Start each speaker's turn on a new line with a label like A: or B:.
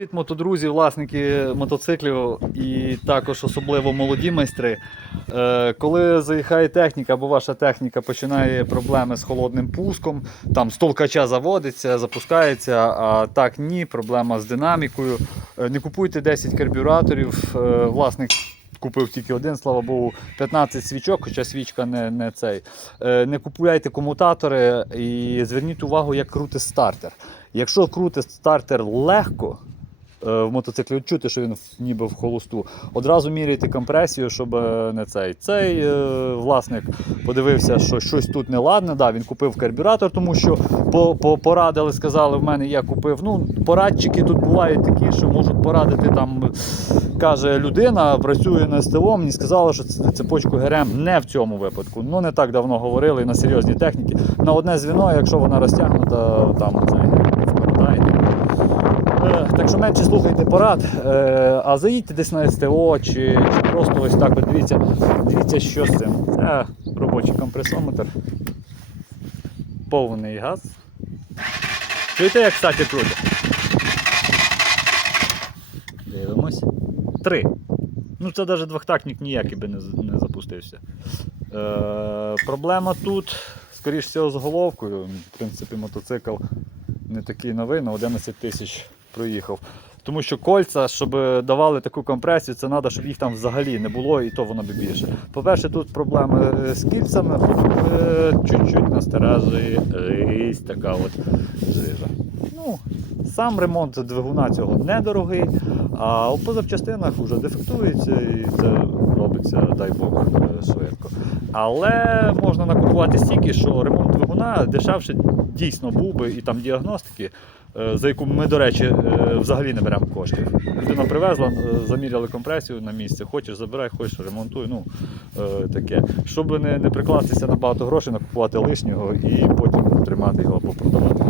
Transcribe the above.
A: Від мотодрузі, власники мотоциклів і також особливо молоді майстри. Е, коли заїхає техніка або ваша техніка починає проблеми з холодним пуском, там з толкача заводиться, запускається, а так ні, проблема з динамікою. Е, не купуйте 10 карбюраторів. Е, власник купив тільки один, слава Богу, 15 свічок, хоча свічка не, не цей. Не купуйте комутатори і зверніть увагу, як крути стартер. Якщо крути стартер легко, в мотоциклі от чути, що він ніби в холосту. Одразу міряйте компресію, щоб е, не цей. Цей е, власник подивився, що щось тут неладне. Да, він купив карбюратор, тому що по, по, порадили, сказали, в мене я купив. Ну, порадчики тут бувають такі, що можуть порадити там. Каже людина, працює на СТО, мені сказали, що цепочку ГРМ не в цьому випадку. Ну не так давно говорили на серйозній техніці. На одне звіно, якщо вона розтягнута, там це. Е, Так що менше слухайте порад, е, а заїдьте десь на СТО чи, чи просто ось так от дивіться, дивіться, що з цим. Це робочий компресометр. Повний газ. Чуєте, як саки крутить? Дивимось. Три. Ну це навіть двохтактник ніякий би не, не запустився. Е, проблема тут, скоріш всього, з головкою. В принципі, мотоцикл не такий новий, на 11 тисяч проїхав. Тому що кольця, щоб давали таку компресію, це треба, щоб їх там взагалі не було, і то воно би більше. По-перше, тут проблеми е, з кільцями, е, чуть-чуть настережує ось така от жижа. Ну, сам ремонт двигуна цього недорогий, а по запчастинах вже дефектується і це робиться, дай Бог, е, швидко. Але можна накупувати стільки, що ремонт двигуна дешевше дійсно був би і там діагностики, е, за яку ми, до речі, е, взагалі не беремо коштів. Людина привезла, е, заміряли компресію на місці, хочеш забирай, хочеш ремонтуй. Ну таке. Щоб не, не прикластися на багато грошей, накупувати лишнього і потім тримати його або продавати.